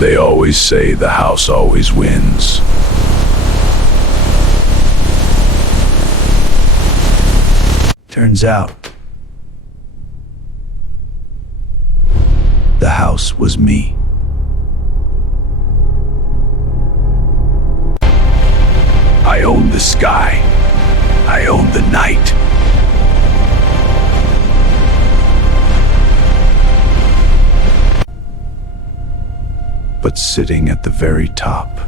They always say the house always wins. Turns out, the house was me. I own the sky. I own the night. But sitting at the very top,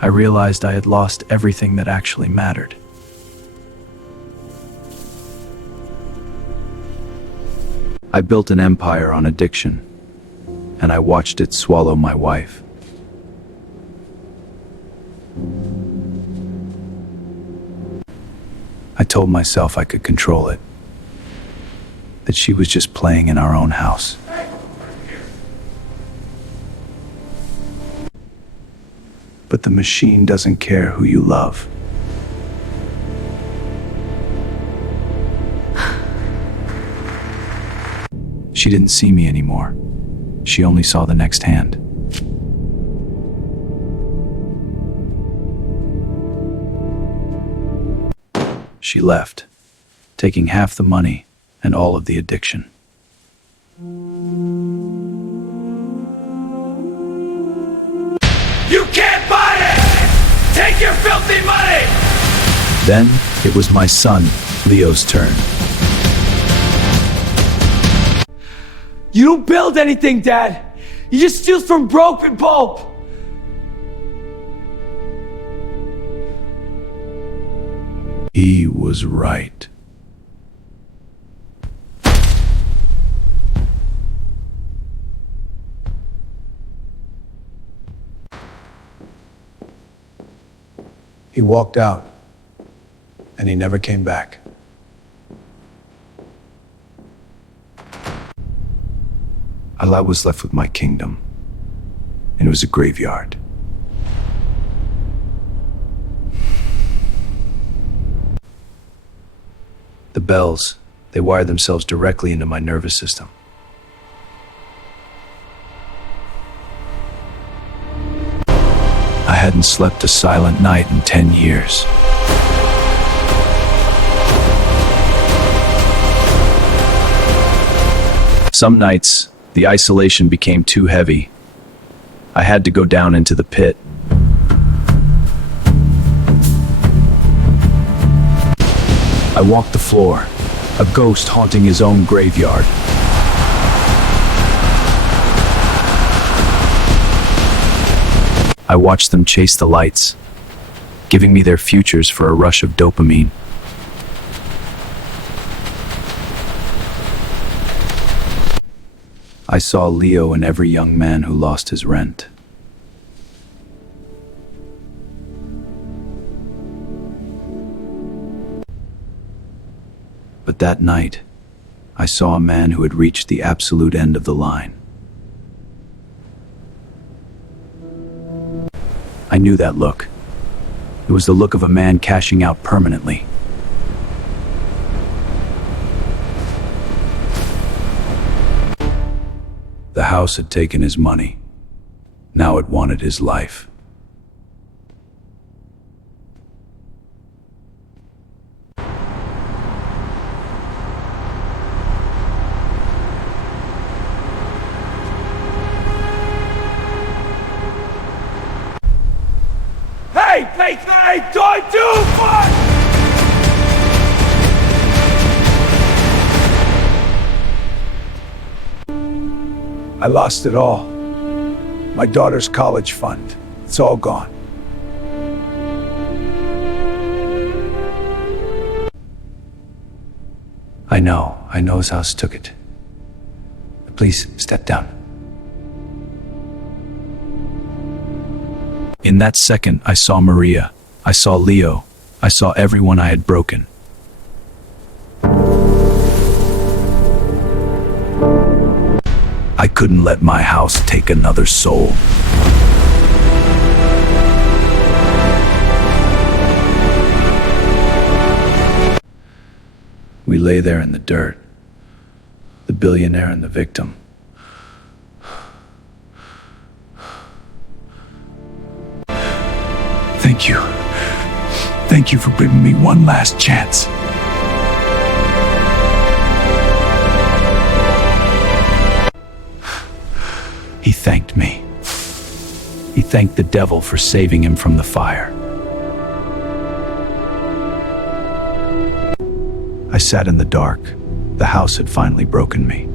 I realized I had lost everything that actually mattered. I built an empire on addiction, and I watched it swallow my wife. I told myself I could control it, that she was just playing in our own house. But the machine doesn't care who you love. She didn't see me anymore. She only saw the next hand. She left, taking half the money and all of the addiction. You can't buy it! Take your filthy money! Then it was my son, Leo's turn. You don't build anything, Dad. You just steal from broken pulp. He was right. He walked out, and he never came back. I was left with my kingdom, and it was a graveyard. The bells, they wired themselves directly into my nervous system. I hadn't slept a silent night in 10 years. Some nights, the isolation became too heavy. I had to go down into the pit. I walked the floor, a ghost haunting his own graveyard. I watched them chase the lights, giving me their futures for a rush of dopamine. I saw Leo in every young man who lost his rent. But that night, I saw a man who had reached the absolute end of the line. I knew that look. It was the look of a man cashing out permanently. The house had taken his money. Now it wanted his life. Hey, don't do what? I lost it all. My daughter's college fund. It's all gone. I know his house took it. Please, step down. In that second, I saw Maria. I saw Leo. I saw everyone I had broken. I couldn't let my house take another soul. We lay there in the dirt, the billionaire and the victim. Thank you. Thank you for giving me one last chance. He thanked me. He thanked the devil for saving him from the fire. I sat in the dark. The house had finally broken me.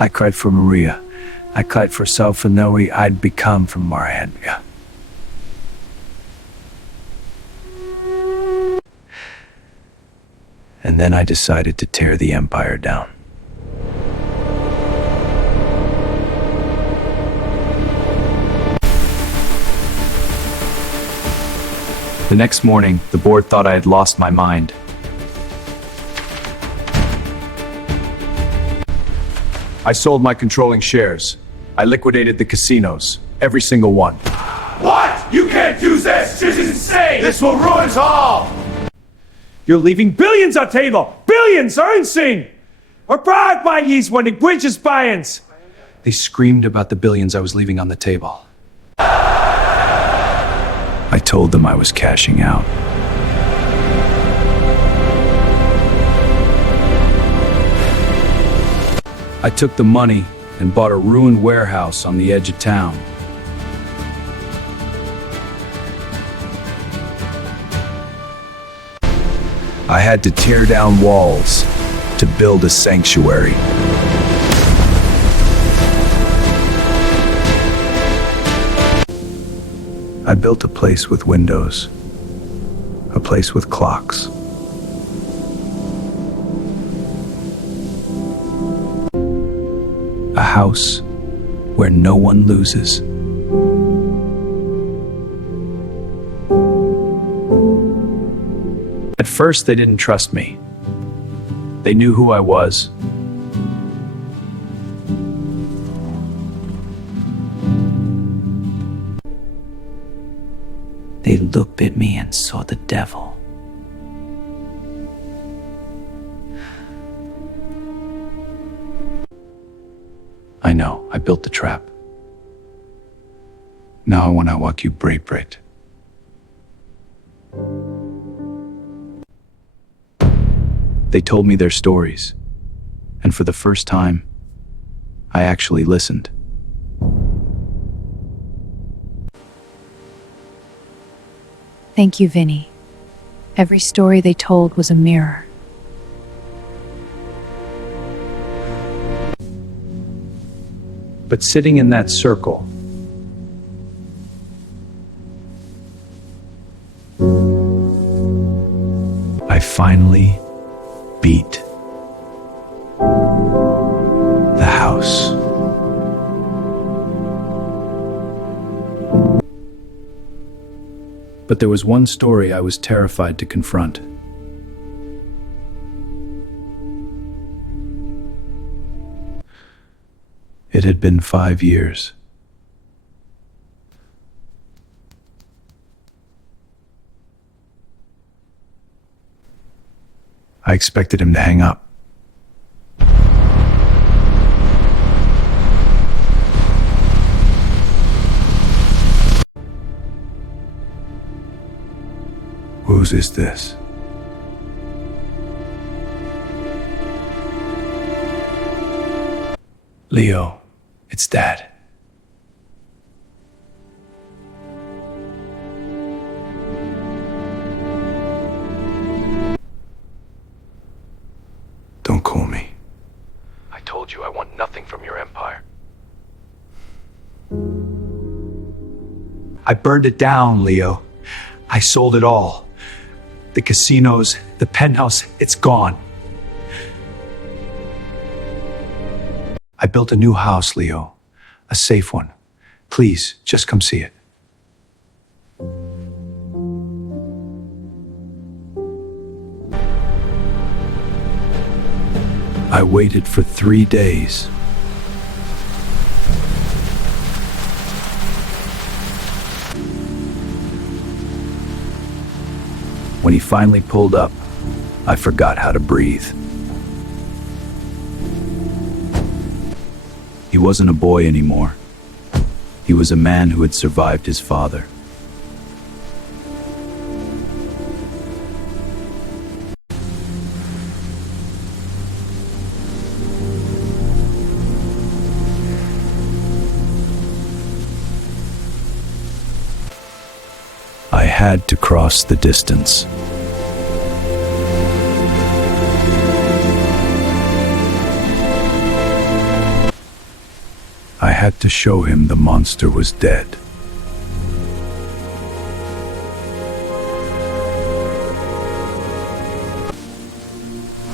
I cried for Maria. I cried for self and knowing I'd become from Moretti. And then I decided to tear the empire down. The next morning, the board thought I had lost my mind. I sold my controlling shares. I liquidated the casinos, every single one. What? You can't do this! This is insane! This will ruin us all! You're leaving billions on table! Billions are insane! Or bribe by yeast when the bridges buy-ins! They screamed about the billions I was leaving on the table. I told them I was cashing out. I took the money and bought a ruined warehouse on the edge of town. I had to tear down walls to build a sanctuary. I built a place with windows, a place with clocks. A house where no one loses. At first, they didn't trust me. They knew who I was. They looked at me and saw the devil. I know, I built the trap. Now I want to walk you break it. They told me their stories, and for the first time, I actually listened. Thank you, Vinny. Every story they told was a mirror. But sitting in that circle, I finally beat the house. But there was one story I was terrified to confront. It had been 5 years. I expected him to hang up. Whose is this? Leo, it's Dad. Don't call me. I told you I want nothing from your empire. I burned it down, Leo. I sold it all. The casinos, the penthouse, it's gone. I built a new house, Leo. A safe one. Please, just come see it. I waited for 3 days. When he finally pulled up, I forgot how to breathe. He wasn't a boy anymore. He was a man who had survived his father. I had to cross the distance. I had to show him the monster was dead.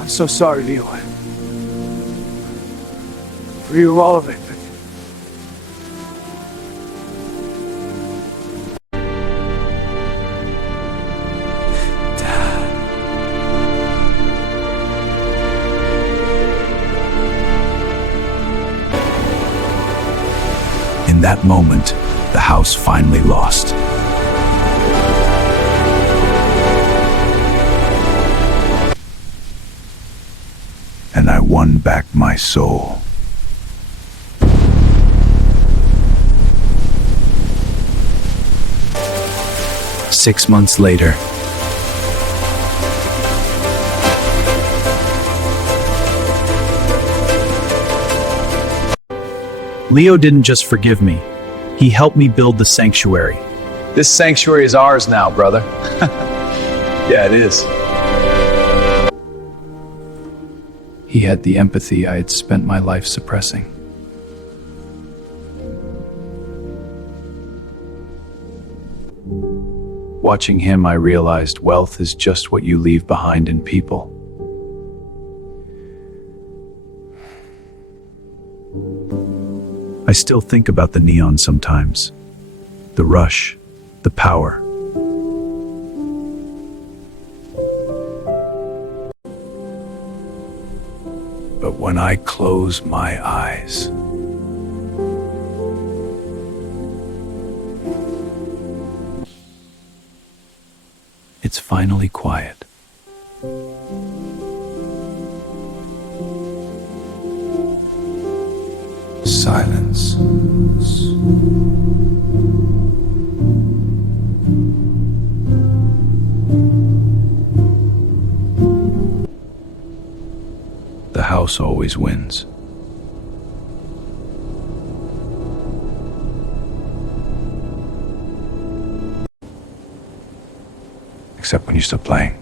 I'm so sorry, Leo. For you, all of it. In that moment, the house finally lost. And I won back my soul. Six months later, Leo didn't just forgive me. He helped me build the sanctuary. This sanctuary is ours now, brother. Yeah, it is. He had the empathy I had spent my life suppressing. Watching him, I realized wealth is just what you leave behind in people. I still think about the neon sometimes. The rush, the power. But when I close my eyes, it's finally quiet. Silence. The house always wins. Except when you stop playing.